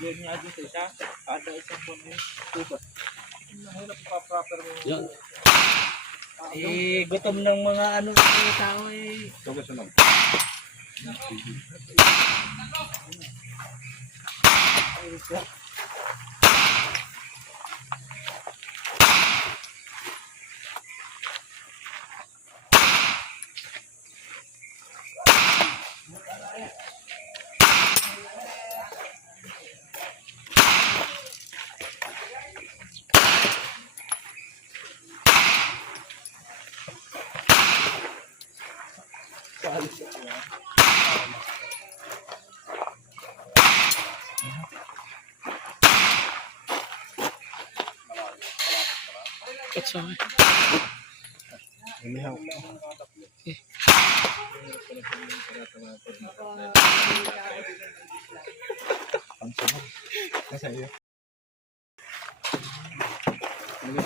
Yun niya dun sa isa. Kada isang puno. Diba? Mahirap pa-proper mo. Yun. Eh, gutom ng mga ano ng tao eh. Ito gusto lang. Ay, That's all right. Let me help. Yeah. I'm sorry. That's how you.